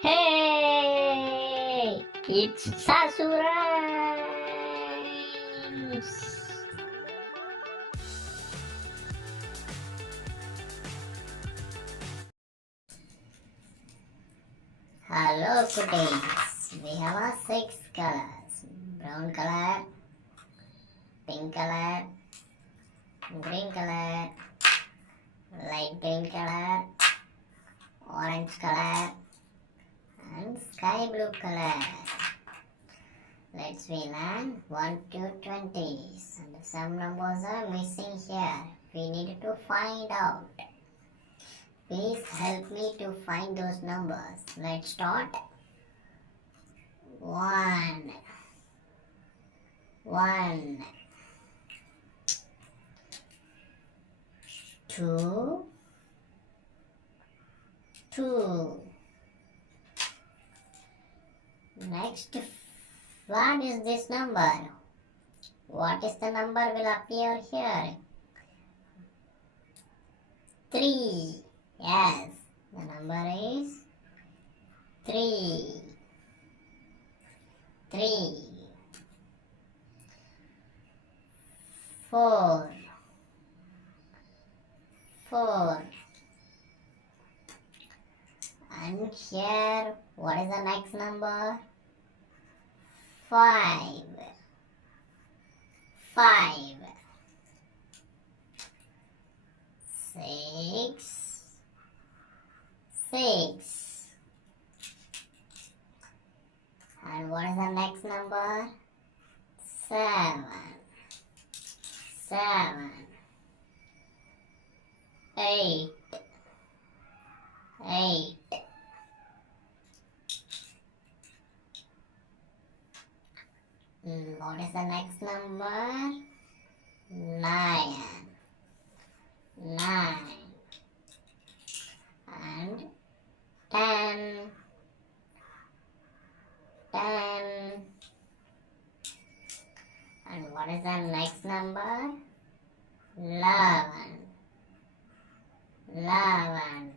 Hey, it's SHASU RHYMES. Hello cuties, we have 6 colors: brown color, pink color, green color, light green color, orange color, and sky blue color. Let's learn 1 to 20s, and some numbers are missing here. We need to find out. Please help me to find those numbers. Let's start. 1, 2, 2. Next, what is this number? What is the number will appear here? 3. Yes, the number is 3. 3. 4. 4. And here, what is the next number? 5. 5. 6. 6. And what is the next number? 7. 7. 8. 8. What is the next number? 9. 9. And 10. 10. And what is the next number? 11. 11.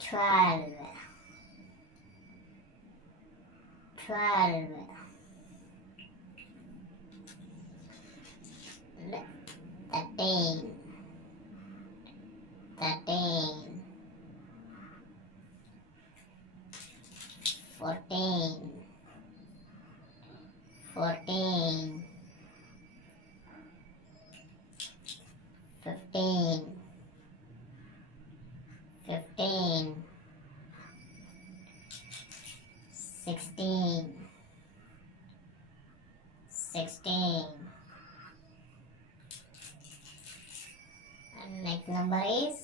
12. 12. 13. 13. 14. 14. 15. 15. 16. 16. And next number is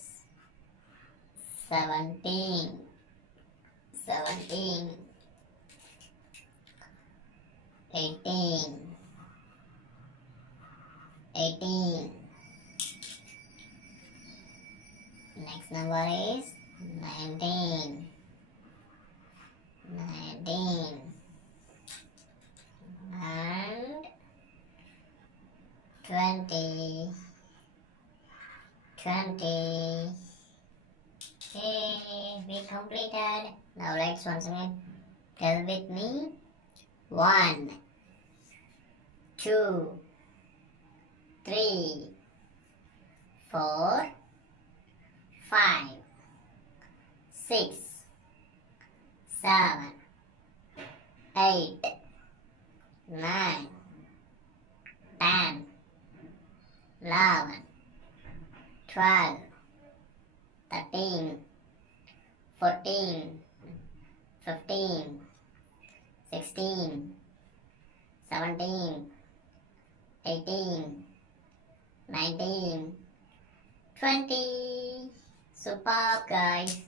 17. 17. 18. 18. Next number is 19. 19. And 20. 20. Okay, we completed. Now let's once again tell with me. 1, 2, 3, 4, 5, 6, 7, 8, 9, 10, 11, 12, 13, 14, 15, 16, 17, 18, 19, 20. Superb, guys.